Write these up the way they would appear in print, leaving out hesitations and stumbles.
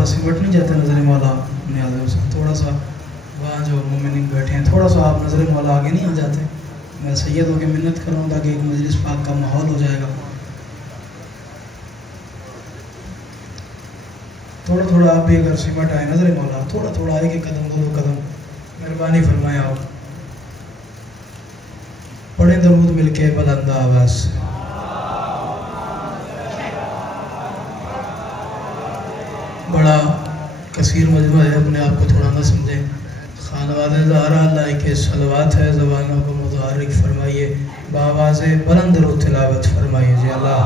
تھوڑا سمٹ نہیں جاتے نظر مولا نیاز سے، تھوڑا سا وہاں جو مومنین بیٹھے ہیں تھوڑا سا آپ نظر مولا آگے نہیں آ جاتے؟ میں سیدوں کی منت کروں گا کہ ایک مجلس پاک کا ماحول ہو جائے گا. تھوڑا تھوڑا آپ بھی اگر سمٹ آئے نظر مولا، تھوڑا تھوڑا آئے کہ قدم دو قدم مہربانی فرمائیں. آپ پڑھیں درود مل کے بلند آواز سے. بڑا کثیر مجموعہ ہے، اپنے آپ کو تھوڑا نہ سمجھیں. خانواد زہرا اللہ کے صلوات ہے، زبانوں کو متحرک فرمائیے، بآواز بلند رو تلاوت فرمائیے. جی اللہ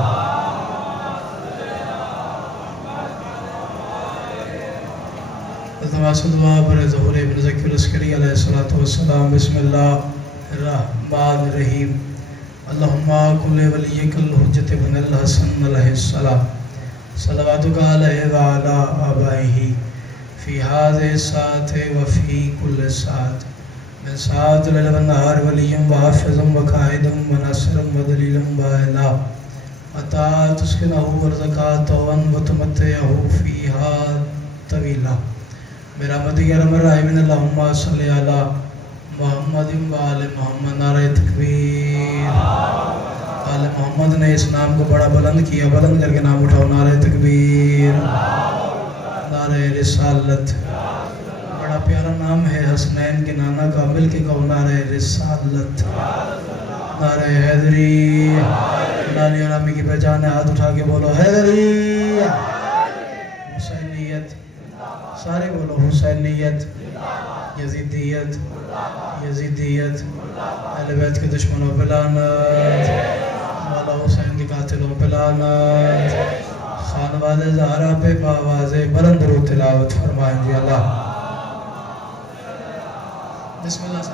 التماس دعا بر ظہور ابن ذکی العسکری علیہ الصلوۃ والسلام. بسم اللہ الرحمن الرحیم. اللہم کل ولیک الحجۃ بن الحسن علیہ السلام صلواتک علیہ وعلی آبائہ فی هذه الساعة وفی کل ساعة من ساعة الليل والنهار وليا وحافظا وقائدا وناصرا ودليلا وإلا حتى تسكنه وارزقه طوعا وتمتعه فيها طويلا برحمتك يا ارحم الراحمين. اللهم صل على محمد وآل محمد. نعرہ تکبیر. آل محمد نے اس نام کو بڑا بلند کیا، بلند کر کے نام اٹھاؤ. نعرہ تکبیر، نعرہ رسالت. بڑا پیارا نام ہے حسنین کے نانا کا، مل کے کہو نعرہ رسالت، نعرہ حیدری. لالی عرامی کی پہچان ہے، ہاتھ اٹھا کے بولو حیدری. حسینیت، سارے بولو حسینیت، یزیدیت، یزیدیت، اہل بیت کے دشمنوں پہ لعنت، مولا حسین کے قاتلوں پہ لعنت. خانواد زہرا پہ بآواز بلند رو تلاوت فرمائیں. جی اللہ بسم اللہ سے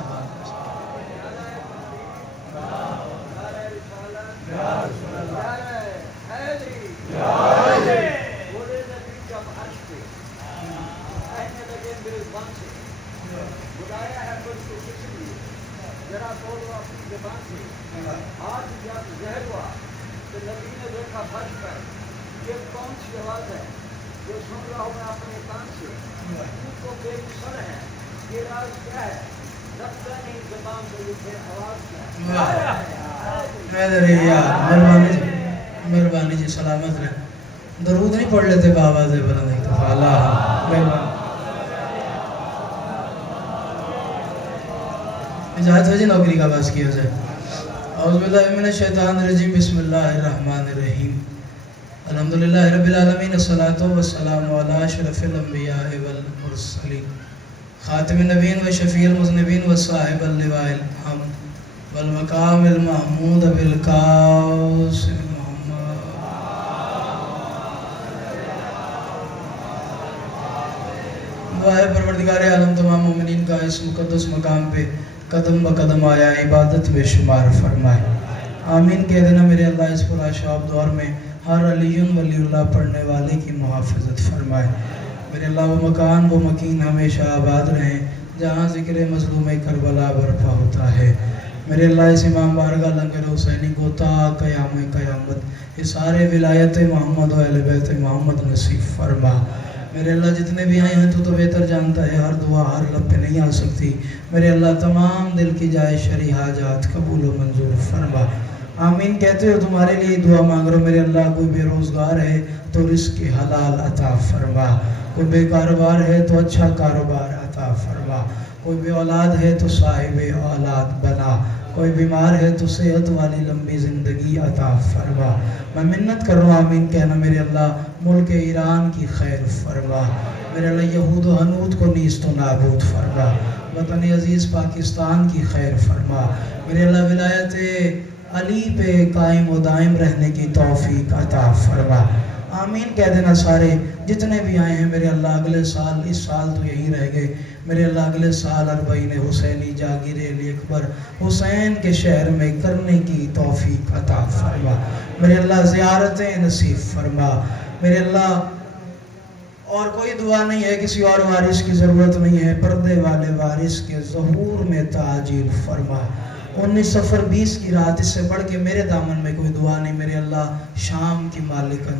یہ کون سی آواز ہے جو سن رہا ہوں میں اپنے کان سے؟ ان کو بے سر ہے، یہ راز کیا ہے؟ لگتا نہیں زبان پہ لکھے آواز کیا ہے. مہربانی جی، سلامت رہیں. درود نہیں پڑھ لیتے بآواز بلند ایک دفعہ؟ اللہ اجازت ہے جی نوکری کا آواز کیا جائے. اعوذ باللہ من الشیطان الرجیم. بسم اللہ الرحمن الرحیم. الحمدللہ رب العالمین، الصلاۃ والسلام علی اشرف الانبیاء والمرسلین، خاتم النبیین و شفیع المذنبین و صاحب اللواء الحمد والمقام المحمود بالقاسم محمد. دعا ہے پروردگار عالم تمام مومنین کا اس مقدس مقام پہ قدم بقدم آیا عبادت میں شمار فرمائے. آمین کہہ دینا میرے اللہ. اس پورا شعب دور میں ہر علی ولی اللہ پڑھنے والے کی محافظت فرمائے. میرے اللہ وہ مکان وہ مکین ہمیشہ آباد رہیں جہاں ذکر مظلوم کربلا برپا ہوتا ہے. میرے اللہ اس امام بارگاہ لنگر حسینی کو تا قیام قیامت یہ سارے ولایت محمد و اہل بیت محمد نصیب فرما. میرے اللہ جتنے بھی آئے ہیں تو بہتر جانتا ہے، ہر دعا ہر لب پہ نہیں آ سکتی. میرے اللہ تمام دل کی جائے شرعی حاجات قبول و منظور فرما. آمین کہتے ہو تمہارے لیے دعا مانگ رہا ہوں. میرے اللہ کوئی بے روزگار ہے تو رزق حلال عطا فرما، کوئی بے کاروبار ہے تو اچھا کاروبار عطا فرما، کوئی بے اولاد ہے تو صاحب اولاد بنا، کوئی بیمار ہے تو صحت والی لمبی زندگی عطا فرما. میں منت کر رہا ہوں آمین کہنا. میرے اللہ ملک ایران کی خیر فرما. میرے اللہ یہود و ہنود کو نیست و نابود فرما. وطن عزیز پاکستان کی خیر فرما. میرے اللہ ولایت علی پہ قائم و دائم رہنے کی توفیق عطا فرما. آمین کہہ دینا سارے جتنے بھی آئے ہیں. میرے اللہ اگلے سال، اس سال تو یہی رہ گئے، میرے اللہ اگلے سال اربعین حسینی جاگیر علی اکبر حسین کے شہر میں کرنے کی توفیق عطا فرما. میرے اللہ زیارتیں نصیب فرما. میرے اللہ اور کوئی دعا نہیں ہے، کسی اور وارث کی ضرورت نہیں ہے. پردے والے وارث کے ظہور میں تعجیل فرما. 19 صفر 20 کی رات، اس سے بڑھ کے میرے دامن میں کوئی دعا نہیں. میرے اللہ شام کی مالکن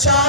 4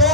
2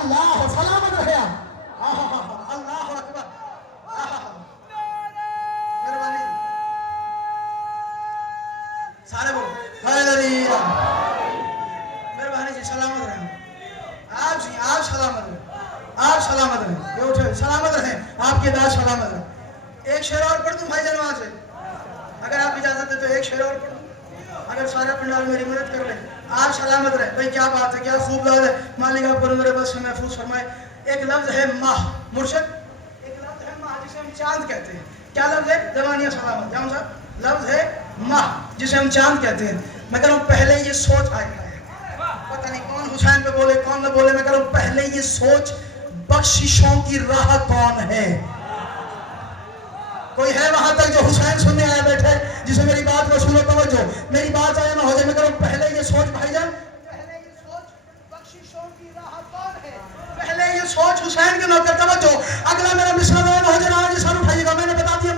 اللہ سلامت رہے اللہ اکبر مہربانی سارے بولو ہاللویا مہربانی جی سلامت رہیں آپ جی آپ سلامت رہیں آپ سلامت رہیں یہ اٹھے سلامت رہیں آپ کی داد سلامت رہیں ایک شعر اور پڑھ دوں بھائی جان وہاں سے اگر آپ اجازت دیں تو ایک شعر اور پڑھ دوں اگر سارے پنڈال میری مدد کر لیں آپ سلامت رہیں بھائی کیا بات ہے کیا خوب لفظ ہے مالک آپ کو نور بس سے محفوظ فرمائے ایک لفظ ہے ماہ مرشد ایک لفظ ہے ماہ جسے ہم چاند کہتے ہیں کیا لفظ ہے زبانیہ سلامت جاؤں صاحب لفظ ہے ماہ جسے ہم چاند کہتے ہیں میں کہہ رہا ہوں پہلے یہ سوچ آئے پتہ نہیں کون حسین پہ بولے کون نہ بولے میں کہہ رہا ہوں پہلے یہ سوچ بخششوں کی راہ کون ہے کوئی ہے وہاں تک جو حسین سننے آیا بیٹھے جسے میری بات کو سنو توجہ میری بات آیا نہ ہو جائے میں کہہ رہا ہوں پہلے یہ سوچ بھائی جان پہلے یہ سوچ بخششوں کی راہ کون ہے پہلے یہ سوچ حسین کے نوکر توجہ اگلا میرا مصرع نہ ہو جائے آج سر اٹھائیے گا میں نے بتا دیا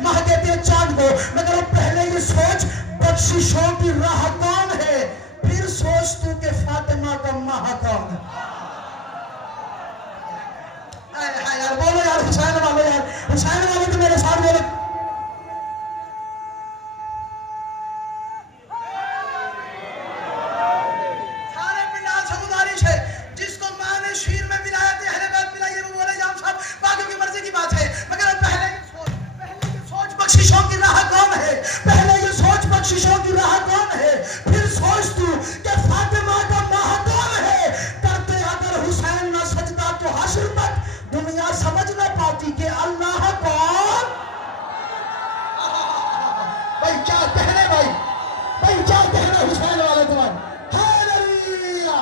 ماہ کہتے ہیں چاند کو میں کہہ رہا ہوں پہلے یہ سوچ بخششوں کی راہ کون ہے پھر سوچ تو کہ فاطمہ کا ماہ کون ہے یار بولو یار حسین والے تو میرے ساتھ بولو سارے پنڈال سے گزارش ہے جس کو ماں نے شیر میں ملایا تھے اہل بیت ملائی ہے وہ بولے جام صاحب باقیوں کی مرضی کی بات ہے مگر پہلے یہ سوچ بخششوں کی راہ کون ہے پہلے یہ سوچ بخششوں کی راہ کون ہے پھر سوچ تو کہ فاطمہ کا ماہ کون ہے کرتے اگر حسین نہ سجدہ تو حشر تک دنیا سمجھ نہ پاتی کہ اللہ کون بھائی کیا کہنے بھائی کیا کہنا حسین والے تمہارے ہاللویا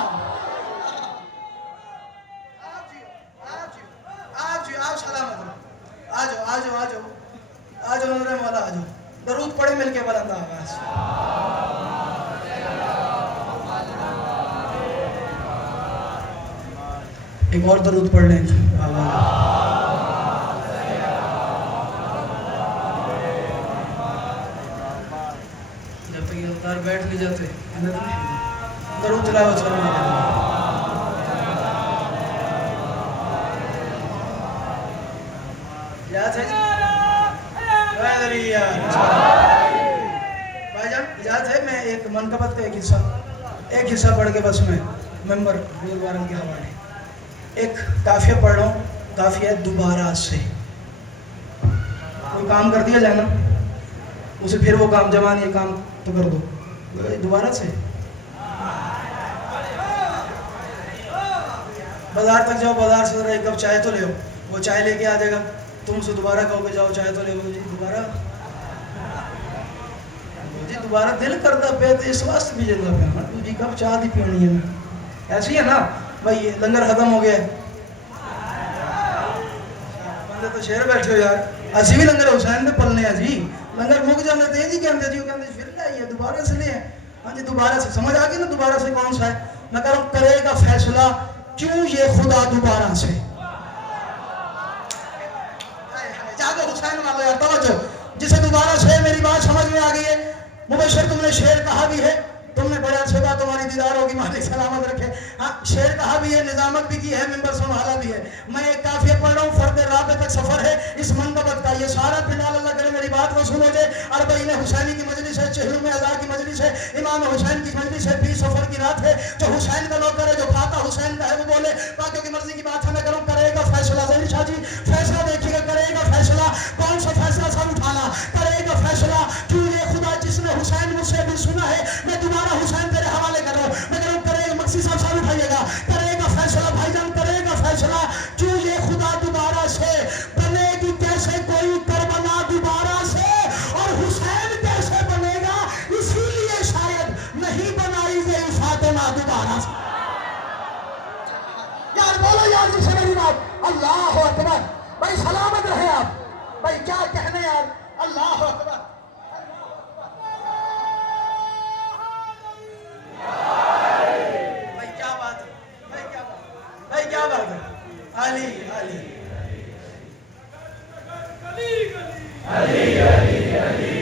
آپ سلامت رہو آجو نظر مولا آجو درود پڑھے مل کے بلند آواز ایک اور درود پڑھ لیں جب تک یہ اوتار بیٹھ نہیں جاتے درود تلاوت کرنا یاد ہے بھائی جان یاد ہے میں ایک منقبت کا ایک حصہ پڑھ کے بس میں ممبر نور وارن کے حوالے ایک قافیہ پڑھ رہا ہوں قافیہ دوبارہ سے کوئی کام کر دیا جائے نا اسے پھر وہ کام جوان یہ کام تو کر دو دوبارہ سے بازار تک جاؤ بازار سے ذرا ایک کپ چائے تو لے ہو وہ چائے لے کے آ جائے گا تم اسے دوبارہ کہو کہ جاؤ چائے تو لے ہو جی دوبارہ دل کرتا پہ تو اس واسطے بھی جلدا پہ جی کپ چاہ دی پینی ہے ایسی ہے نا بھائی لنگر ختم ہو گیا بندے تو شہر بیٹھے ہو یار اسی بھی لنگر حسین دے پلنے ہیں جی لنگر مک جاندے تے جی کہندے جی وہ کہندے پھر لائیے دوبارہ سے لے ہاں جی دوبارہ سے سمجھ آ گئی نا دوبارہ سے کون سا ہے میں کہہ رہا ہوں کرے گا فیصلہ کیوں یہ خدا دوبارہ سے جاگو حسین والو یار توجہ جسے دوبارہ سے میری بات سمجھ میں آ گئی ہے مبشر تم نے شعر کہا بھی ہے تم نے بڑے عرصے بعد تمہاری دیدار ہوگی مالک سلامت رکھے ہاں شعر کہا بھی ہے نظامت بھی کی ہے ممبر سنبھالا بھی ہے میں ایک قافیہ پڑھ رہا ہوں فرد رابع تک سفر ہے اس منقبت کا یہ سارا پنڈال اللہ کرے میری بات کو سنو جے اربعین حسینی کی مجلس ہے چہلم ہزار کی مجلس ہے امام حسین کی مجلس ہے 20 سفر کی رات ہے جو حسین کا نوکر ہے جو کھاتا حسین کا ہے وہ بولے باقیوں کی مرضی کی بات ہے میں کروں کرے گا فیصلہ ظہیر شاہ جی فیصلہ دیکھیے گا کرے گا فیصلہ کون سا فیصلہ سب اٹھانا کرے گا فیصلہ کیوں یہ خدا جس نے حسین مجھ سے بھی سنا ہے میں دوبارہ حسین تیرے حوالے کر رہا ہوں میں کہہ رہا ہوں کرے گا مقصد صاحب سب اٹھائیے گا کرے گا فیصلہ بھائی جان کرے گا فیصلہ کیوں یہ خدا دوبارہ سے بنے گی کیسے کوئی کربلا دوبارہ سے اور حسین کیسے بنے گا اسی لیے شاید نہیں بنائی گئی فاطمہ دوبارہ سے یار بولو یار جسے میری بات اللہ اکبر بھائی سلامت رہے آپ بھائی کیا کہنے یار اللہ اکبر بھائی کیا بات ہے بھائی کیا بات ہے علی علی علی علی علی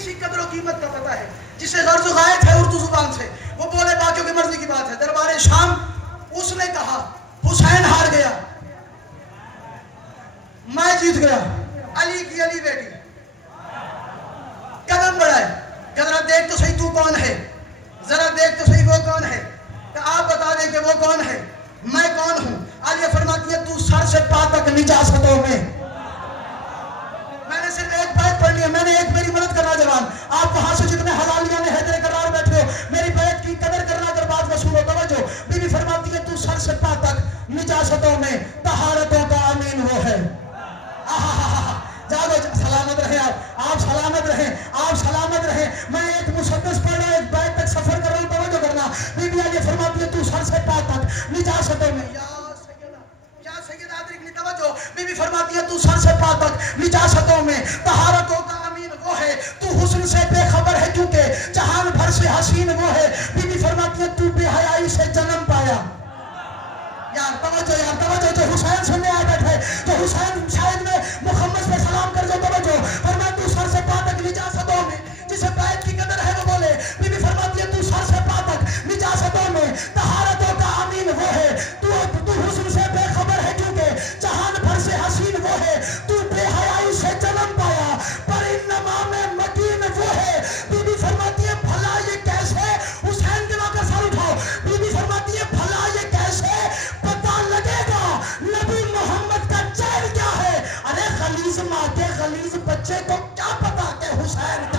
سی قدر و قیمت کا پتہ ہے، جسے غرض و غایت ہے اردو زبان سے، وہ بولے باقیوں کی مرضی کی بات ہے۔ دربار شام اس نے کہا حسین ہار گیا، میں جیت گیا، علی کی علی بیٹی، قدم بڑھائے، ذرا دیکھ تو صحیح تو کون ہے، ذرا دیکھ تو صحیح وہ کون ہے، کہ آپ بتا دیں کہ وہ کون ہے، میں کون ہوں۔ عالیہ فرماتی ہے تو سر سے پا تک نجاستوں میں، میں نے صرف ایک بیت پڑھنی ہے، میں نے ایک میری مدد کرنا جوان، آپ وہاں سے جتنے حلالیاں نے حیدر کرار بیٹھے ہو، میری بیت کی قدر کرنا، اگر بات کو سنو توجہ۔ بی بی فرماتی ہے تو سر سے پا تک نجاستوں میں، طہارتوں کا امین وہ ہے۔ جاگو، سلامت رہیں آپ سلامت رہیں، آپ سلامت رہیں۔ میں ایک مسدس پڑھ رہا ہوں، ایک بیت تک سفر کر رہا ہوں، توجہ کرنا۔ بی بی عالیہ فرماتی ہے تو سر سے پا تک نجاستوں میں، یا سیدہ ادرکنی توجہ، بی بی فرماتی ہے تو سر سے پا تک نجاستوں میں، طہارتوں کا امین وہ ہے، تو حسن سے بے خبر ہے کیونکہ جہان بھر سے حسین وہ ہے۔ بی بی فرماتی ہے تو بے حیائی سے جنم پایا۔ یار توجہ، جو حسین سننے آئے بیٹھے، جو حسین شاید میں محمد پہ سلام کر دو، توجہ، فرمایا تو سر سے پا تک نجاستوں میں، جسے بیت کی قدر ہے وہ بولے۔ بی بی فرماتی ہے تو سر سے پا تک نجاستوں میں، طہارتوں کا امین وہ ہے، تو حسن سے بے خبر ہے کیونکہ جہان بھر سے حسین وہ ہے، تو بے حیائی سے جنم پایا، پر انما میں مکین وہ ہے۔ بی بی فرماتی ہے بھلا یہ کیسے، حسین کے واقعہ سر اٹھاؤ، بی بی فرماتی ہے بھلا یہ کیسے پتہ لگے گا نبی محمد کا چہر کیا ہے۔ ارے غلیظ ماں کے غلیظ بچے کو کیا پتا کہ حسین کا،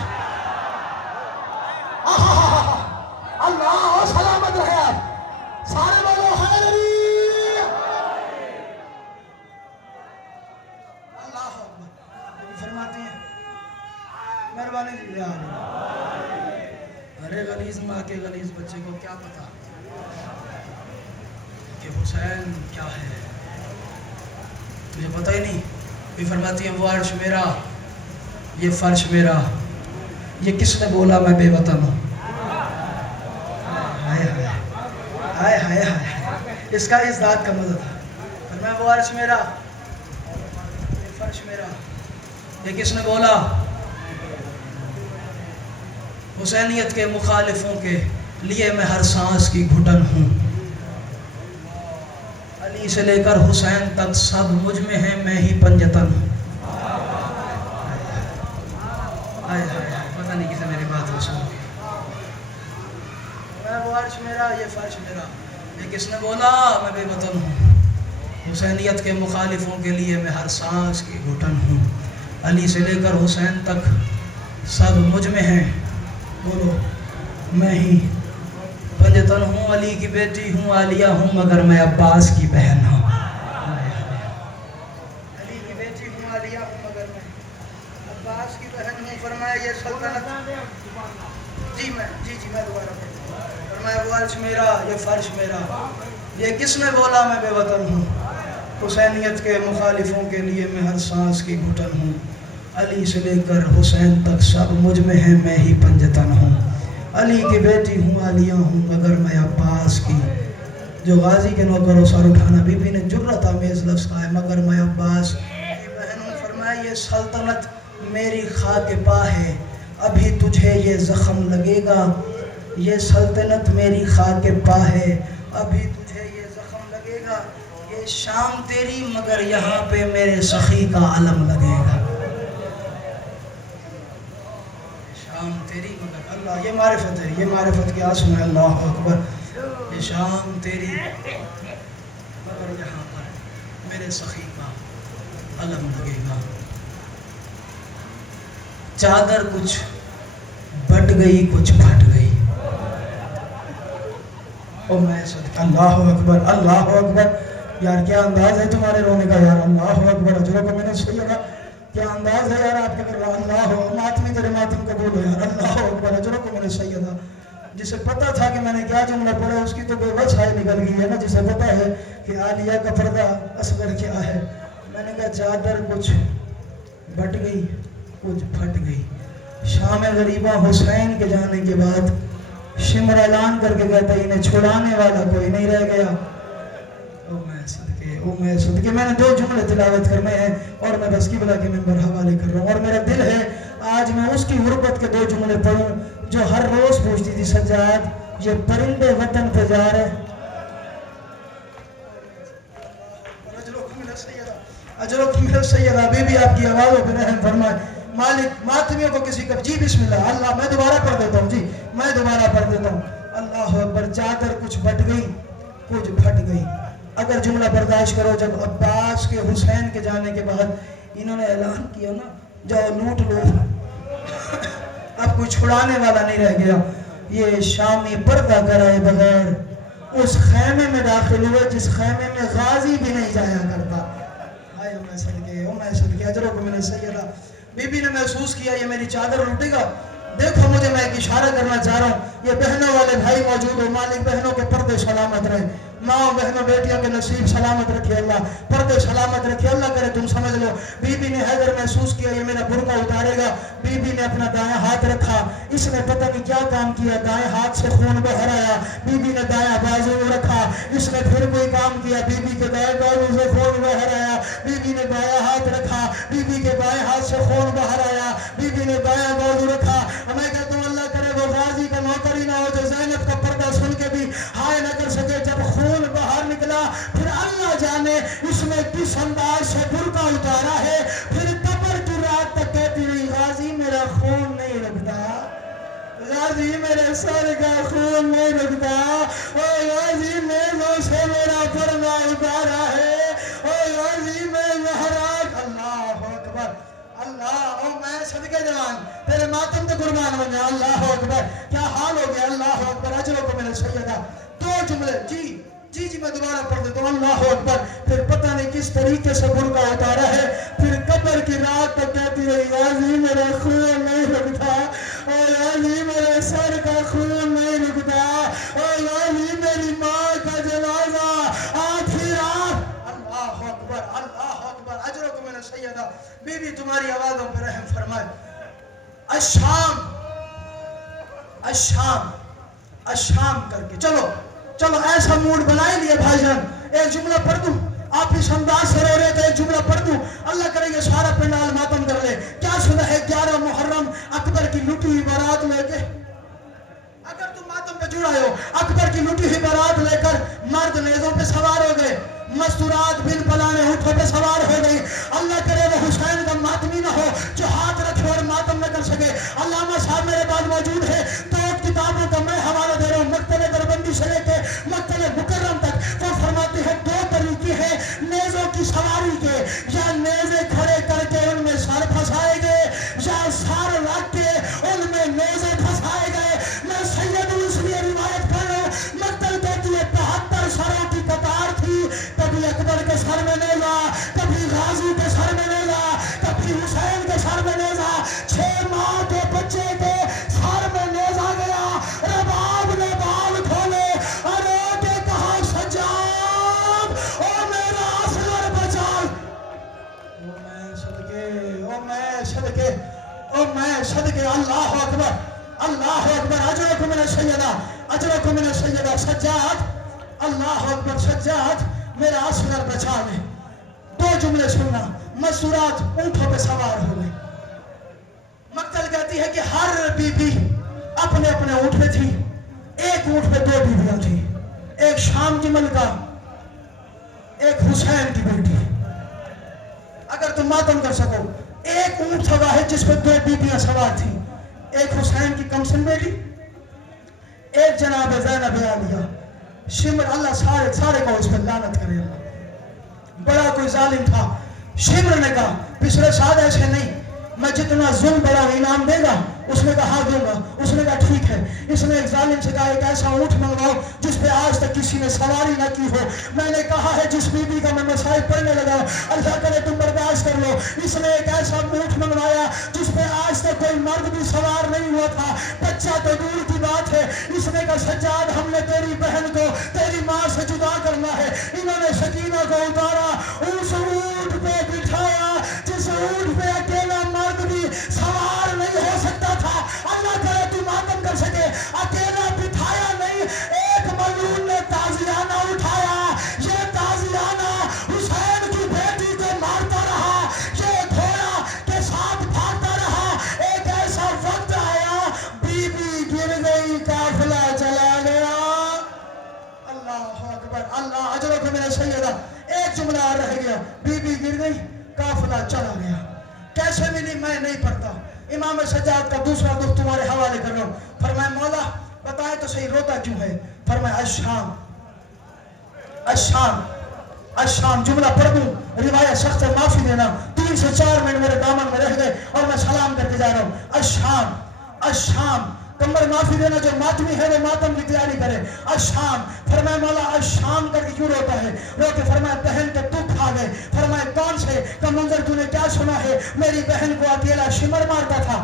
اللہ سلامت رہے آپ سارے بولو حیدری، اللہ اکبر۔ فرماتی ہیں مہربانی جی یار، ارے غلیظ ماں کے غلیظ بچے کو کیا پتا کہ حسین کیا ہے، تجھے پتہ ہی نہیں۔ بھی فرماتی ہیں وہ عرش میرا، یہ فرش میرا، یہ کس نے بولا میں بے وطن ہوں۔ ہائے ہائے ہائے، اس کا اس ذات کا مزہ تھا۔ فرمایا وہ عرش میرا، یہ فرش میرا، یہ کس نے بولا؟ حسینیت کے مخالفوں کے لیے میں ہر سانس کی گھٹن ہوں، علی سے لے کر حسین تک سب مجھ میں ہیں، میں ہی پنجتن ہوں۔ ہائے ہائے ہائے، پتہ نہیں کسے میری بات کو سنو۔ وہ عرش میرا، یہ فرش میرا، یہ کس نے بولا میں بے وطن ہوں، حسینیت کے مخالفوں کے لیے میں ہر سانس کی گھٹن ہوں، علی سے لے کر حسین تک سب مجھ میں ہیں، بولو میں ہی پنجتن ہوں، علی کی بیٹی ہوں، عالیہ ہوں، مگر میں عباس کی بہن ہوں۔ علی کی بیٹی ہوں، عالیہ ہوں، مگر میں عباس کی بہن ہوں۔ فرمایا یہ سلطنت، جی میں دوبارہ پڑھتا ہوں۔ فرمایا وہ عرش میرا، یہ فرش میرا، یہ کس نے بولا میں بے وطن ہوں، حسینیت کے مخالفوں کے لیے میں ہر سانس کی گھٹن ہوں، علی سے لے کر حسین تک سب مجھ میں ہیں، میں ہی پنجتن ہوں، علی کی بیٹی ہوں، عالیہ ہوں، مگر میں عباس کی، جو غازی کے نوکر و سر اٹھانا، بی بی نے جرت آمیز لفظ کہا ہے، مگر میں عباس کی بہن ہوں۔ فرمایا یہ سلطنت میری خاک پا ہے، ابھی تجھے یہ زخم لگے گا، یہ سلطنت میری خاک پا ہے، ابھی تجھے یہ زخم لگے گا، یہ شام تیری مگر یہاں پہ میرے سخی کا علم لگے گا، شام تیری مگر، اللہ یہ معرفت ہے، یہ معرفت کی آسم ہے، اللہ اکبر، یہ شام تیری مگر یہاں پر میرے سخی کا علم لگے گا، چادر کچھ بٹ گئی کچھ پھٹ گئی، او میں صدق، اللہ اکبر، اللہ اکبر، یار کیا انداز ہے تمہارے رونے کا یار، اللہ اکبر، اجرکم من السیدہ، کیا انداز ہے یار آپ کے کروا، اللہ ماتمی تیرے ماتم قبول ہو یار، اللہ اکبر، اجرکم من السیدہ۔ جسے پتا تھا کہ میں نے کیا جملہ پڑھا اس کی تو بے وجہ نکل گئی ہے نا، جسے پتا ہے کہ عالیہ کا پردہ اصغر کیا ہے، میں نے کہا چادر کچھ بٹ گئی کچھ پھٹ گئی، شام غریبہ حسین کے جانے کے بعد شمر اعلان کر کے کہتا ہے انہیں چھڑانے والا کوئی نہیں رہ گیا، او میں صدقے، میں نے 2 جملے تلاوت کرنے ہیں اور میں بس قبلہ کے منبر حوالے کر رہا ہوں، اور میرا دل ہے آج میں اس کی غربت کے 2 جملے پڑھوں جو ہر روز پوچھتی تھی سجاد یہ پرندے وطن پہ جا رہے اجرکم من السیدہ بی بی آپ کی آوازوں پہ رحم فرمائے مالک ماتمیوں کو کسی کا جی بسم اللہ اللہ میں دوبارہ پڑھ دیتا ہوں جی میں دوبارہ پڑھ دیتا ہوں اللہ اکبر چادر کچھ بٹ گئی کچھ پھٹ گئی اگر جملہ برداشت کرو جب عباس کے حسین کے جانے کے بعد انہوں نے اعلان کیا نا جاؤ لوٹ لو اب کوئی چھڑانے والا نہیں رہ گیا یہ شامی پردہ کرائے بغیر اس خیمے میں داخل ہوئے جس خیمے میں غازی بھی نہیں جایا کرتا اجرکم من السیدہ بی بی نے محسوس کیا یہ میری چادر لوٹے گا دیکھو مجھے میں ایک اشارہ کرنا چاہ رہا ہوں یہ بہنوں والے بھائی موجود ہو مالک بہنوں کے پردے سلامت رہے ماں بہنوں بیٹیوں کے نصیب سلامت رکھے اللہ پردے سلامت رکھے اللہ کرے تم سمجھ لو بی بی نے حیدر محسوس کیا یہ میرا برقع اتارے گا بی بی نے اپنا دائیں ہاتھ رکھا اس نے پتہ نہیں کیا کام کیا دائیں ہاتھ سے خون بہر آیا بی بی نے دائیں بازو رکھا اس نے پھر کوئی کام کیا بی بی کے دائیں بازو سے خون بہر آیا بی بی نے بایاں ہاتھ رکھا بی بی کے بائیں ہاتھ سے خون بہر آیا بی بی نے بایاں بازو رکھا میں کہتا ہوں اللہ کرے وہ غازی کا نوکر ہی نہ ہو جو زینب کا پردہ سن کے بھی ہائے نہ کر سکے جب خون باہر نکلا پھر اللہ جانے اس میں کس انداز سے برقع اتارا ہے پھر قبر کی رات تک کہتی رہی غازی میرا خون نہیں رکھتا غازی میرے سر کا خون نہیں رکھتا او غازی نیزوں سے میرا پردہ اتارا ہے او غازی میں زہرا اللہ اکبر اللہ او میں صدقے جوان تیرے ماتم تے قربان بن جا اللہ اکبر کیا حال ہو گیا اللہ اکبر اجرکم من السیدہ 2 جملے جی میں دوبارہ پڑھ دیتا ہوں اللہ اکبر پھر پتہ نہیں کس طریقے سے برقع اتارا ہے پھر قبر کی رات تک کہتی رہی غازی میرا خون نہیں رکھتا او غازی میرے سر کا خون نہیں رکھتا او غازی میری ماں کا جنازہ آخری رات اللہ اکبر اجرکم من السیدہ بی بی تمہاری آوازوں پہ رحم فرمائے الشام کر کے چلو ایسا موڈ بنائے لیے بھائی جان ایک جملہ پڑھ دوں آپ اس انداز سے رو رہے تھے ایک جملہ پڑھ دوں اللہ کرے یہ سارا پنڈال ماتم کر لے کیا سنا ہے 11 محرم اکبر کی لٹی ہوئی بارات لے کے اگر تم ماتم پہ جڑا ہو اکبر کی لٹی ہوئی بارات لے کر مرد نیزوں پہ سوار ہو گئے مستورات بن پلانے اونٹوں پہ سوار ہو گئی اللہ کرے وہ حسین کا ماتمی نہ ہو جو ہاتھ رکھے اور ماتم نہ کر سکے علامہ صاحب میرے پاس موجود ہے 2 کتابوں کا میں حوالہ دے رہا ہوں مکتب دربندی سے لے کے مکتب مکرم تک وہ فرماتے ہیں 2 طریقے ہیں نیزوں کی سواری کے یا نیزے کھڑے کر کے ان میں سر پھنسائے گئے یا سر رکھ کے ان میں نیزے پھنسائے گئے میں سید الاسمی روایت کر رہا ہوں مکتب کہتی ہے 72 سروں کی قطار تھی کبھی اکبر کے سر میں نیزا کبھی غازی کے سر میں نیزا کبھی حسین کے سر میں نیزا 6 ماہ کے بچے کے سر میں نیزا گیا رباب نے بال کھولے اور کے کہا سجاد او میرا اصغر بچا او میں صدقے اللہ اکبر اجرکم من السیدہ سجاد اللہ اکبر سجاد میرا اصغر بچا لے 2 جملے سننا مستورات اونٹوں پہ سوار ہو گئے مقتل کہتی ہے کہ ہر بی بی اپنے اپنے اونٹ پہ تھی ایک اونٹ پہ 2 بیویاں تھی ایک شام کی ملکہ ایک حسین کی بیٹی اگر تم ماتم کر سکو ایک اونٹ تھا واحد جس پہ 2 بیویاں سوار تھی ایک حسین کی کمسن بیٹی ایک جناب زینب عالیہ شمر اللہ سارے کو اس پہ لعنت کرے اللہ بڑا کوئی ظالم تھا شمر نے کہا پچھلے سال ایسے نہیں میں جتنا ظلم بڑا انعام دے گا اس نے کہا ہاں دوں گا اس نے کہا ٹھیک ہے اس نے ایک ظالم سے کہا ایک ایسا اونٹ منگواؤ جس پہ آج تک کسی نے سواری نہ کی ہو میں نے کہا ہے جس بی بی کا میں مسائل پڑھنے لگا اللہ کرے تم برداشت کر لو اس نے ایک ایسا اونٹ منگوایا جس پہ آج تک کوئی مرد بھی سوار نہیں ہوا تھا بچہ تو دور کی بات ہے اس نے کہا سجاد ہم نے تیری بہن کو تیری ماں سے جدا کرنا ہے انہوں نے سکینہ کو اتارا اس اونٹ پہ بٹھایا جس اونٹ پہ اکیلا مرد بھی سوار نہیں ہو سکتا تھا اللہ کرے تو ماتم کر سکے اکیلا بٹھایا نہیں ایک ملعون نے تازیانہ اٹھایا یہ تازیانہ حسین کی بیٹی کو مارتا رہا یہ گھوڑا کے ساتھ بھاگتا رہا ایک اجرکم من السیدہ. ایک جملہ اور رہ گیا. بی بی گر گئی, قافلہ چلا گیا. کیسے ملی میں نہیں پڑھتا. امام سجاد کا دوسرا دکھ تمہارے حوالے کر رہا ہوں. فرمایا مولا بتائیں تو صحیح روتا کیوں ہے؟ فرمایا الشام. الشام الشام جملہ پڑھ دوں, روایت سخت سے معافی دینا, 3 سے 4 منٹ میرے دامن میں رہ گئے اور میں سلام کر کے جا رہا ہوں. الشام الشام کمبر معافی دینا, جو ماتمی ہے وہ ماتم کی تیاری کرے. الشام. فرمایا مولا الشام کر کے کیوں روتا ہے؟ رو کے فرمایا بہن کے دکھ آ گئے. فرمایا کون سے؟ کہ منظر تو نے کیا سنا ہے؟ میری بہن کو اکیلا شمر مارتا تھا.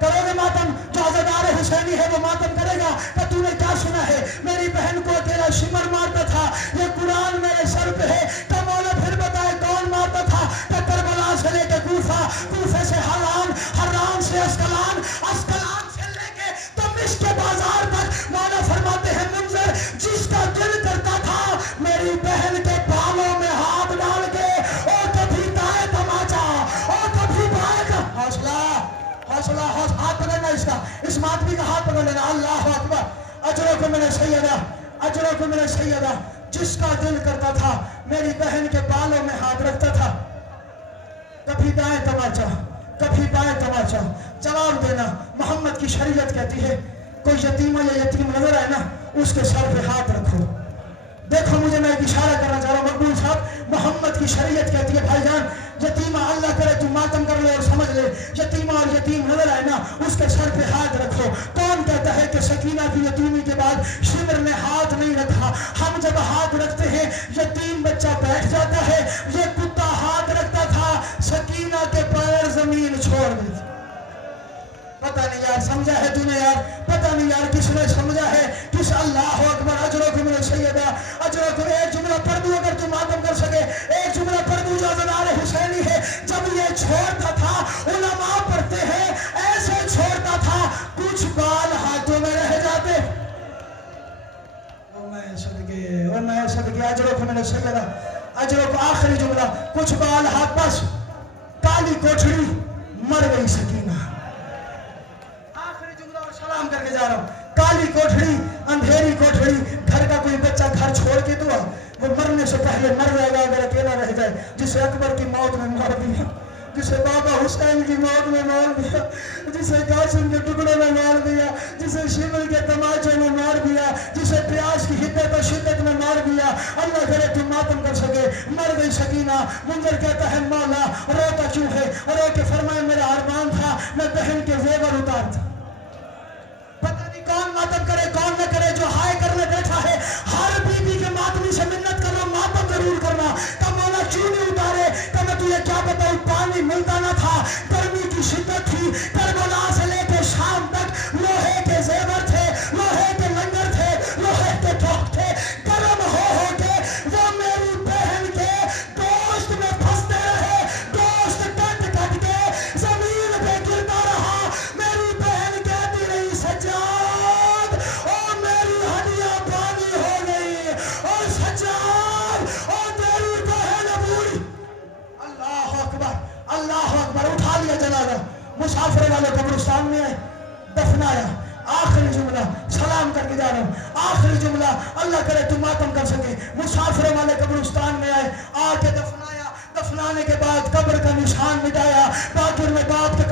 کرو گے ماتم؟ جو عزادار حسینی ہے وہ ماتم کرے گا کہ تو نے کیا سنا ہے؟ میری بہن کو اکیلا شمر مارتا تھا. یہ قرآن میرے سر پہ ہے. کہ مولا پھر بتائے کون مارتا تھا؟ کہ کربلا سے لے کے کوفہ, کوفے سے حران, حران سے اسکلان, اسکلان سے لے کے دمشق کے بازار تک. مولا فرماتے ہیں منظر جس کا دل کرتا تھا میری بہن کے بالوں میں ہاتھ ڈال کے اور کبھی دائیں تماچا اور کبھی بائیں کا. حوصلہ حوصلہ ہاتھ پکڑنا, اس کا اس ماتمی کا ہاتھ پکڑ لینا. اللہ اکبر. اجرکم من السیدہ, اجرکم من السیدہ. جس کا دل کرتا تھا میری بہن کے بالوں میں ہاتھ رکھتا تھا, کبھی دائیں تماچا کبھی بائیں تماچا. جواب دینا. محمد کی شریعت کہتی ہے کوئی یتیم یا یتیم نظر آئے نا اس کے سر پہ ہاتھ رکھو. دیکھو مجھے میں ایک اشارہ کرنا چاہ رہا ہوں مقبول صاحب. محمد کی شریعت کہتی ہے بھائی جان یتیمہ اللہ کرے تو ماتم کر لے اور سمجھ لے, یتیمہ اور یتیم نظر آئے نا اس کے سر پہ ہاتھ رکھو. کون کہتا ہے کہ سکینہ کی یتیمی کے بعد شمر نے ہاتھ نہیں رکھا؟ ہم جب ہاتھ رکھتے ہیں یتیم بچہ بیٹھ جاتا ہے. یہ کتا ہاتھ رکھتا تھا, سکینہ کے پیر زمین چھوڑ دی. پتہ نہیں یار سمجھا ہے تو نے یار, پتہ نہیں یار کس نے سمجھا ہے کس. اللہ اکبر. اجرکم من السیدہ, اجرکم. ایک جملہ پڑھ دوں اگر تم ماتم کر سکے, ایک جملہ پڑھ دوں جو عزادار حسینی ہے. جب یہ چھوڑتا تھا علماء پڑھتے ہیں ایسے چھوڑتا تھا کچھ بال ہاتھوں میں رہ جاتے. او میں صدقے اجرکم من السیدہ. اجرکم. آخری جملہ, کچھ بال ہاتھ پاس, کالی کوٹھڑی, مر گئی سکینہ. سلام کر کے جا رہا ہوں. کالی کوٹھڑی, اندھیری کوٹھڑی, گھر کا کوئی بچہ گھر چھوڑ کے تو وہ مرنے سے پہلے مر جائے گا اگر اکیلا رہ جائے. جسے اکبر کی موت میں مار دیا, جسے بابا حسین کی موت میں مار دیا, جسے قاسم کے ٹکڑے میں مار دیا, جسے شمر کے تماچے میں مار دیا, جسے پیاس کی حدت و شدت میں مار دیا. اللہ کرے تم ماتم کر سکے. مر گئی سکینہ. منظر کہتا ہے مولا روتا کیوں ہے؟ رو کے فرمایا میرا ارمان تھا میں بہن کے زیور اتارتا. پتہ نہیں کون ماتم کرے کون نہ کرے. جو ہائے کرنے بیٹھا ہے ہر بی بی کے ماتمی سے منت کرنا, ماتم ضرور کرنا. کہ مولا کیوں نہیں اتارے؟ کہ میں تجھے کیا بتاؤں, پانی ملتا نہ تھا, گرمی کی شدت تھی. کربلا سے لے کے شام تک لوہے کے زیور تھے, لوہے کے لنگر تھے, لوہے کے ٹوک تھے. گرم ہو کے وہ میری بہن کے گوشت میں پھنستے رہے, گوشت کٹ کٹ کے زمین پہ گرتا رہا. میری بہن کہتی رہی سجاد اور میری ہڈیاں پانی ہو گئی, اور سجاد اور تیری بہن بوڑھی. اللہ اکبر. اللہ اکبر. اٹھا لیا جنازہ, مسافر والے قبرستان میں آئے, دفنایا. آخری جملہ سلام کر کے جا رہا ہوں. آخری جملہ اللہ کرے تم ماتم کر سکے. مسافر والے قبرستان میں آئے, آ کے دفنایا. دفنانے کے بعد قبر کا نشان مٹایا. باقر میں باپ کے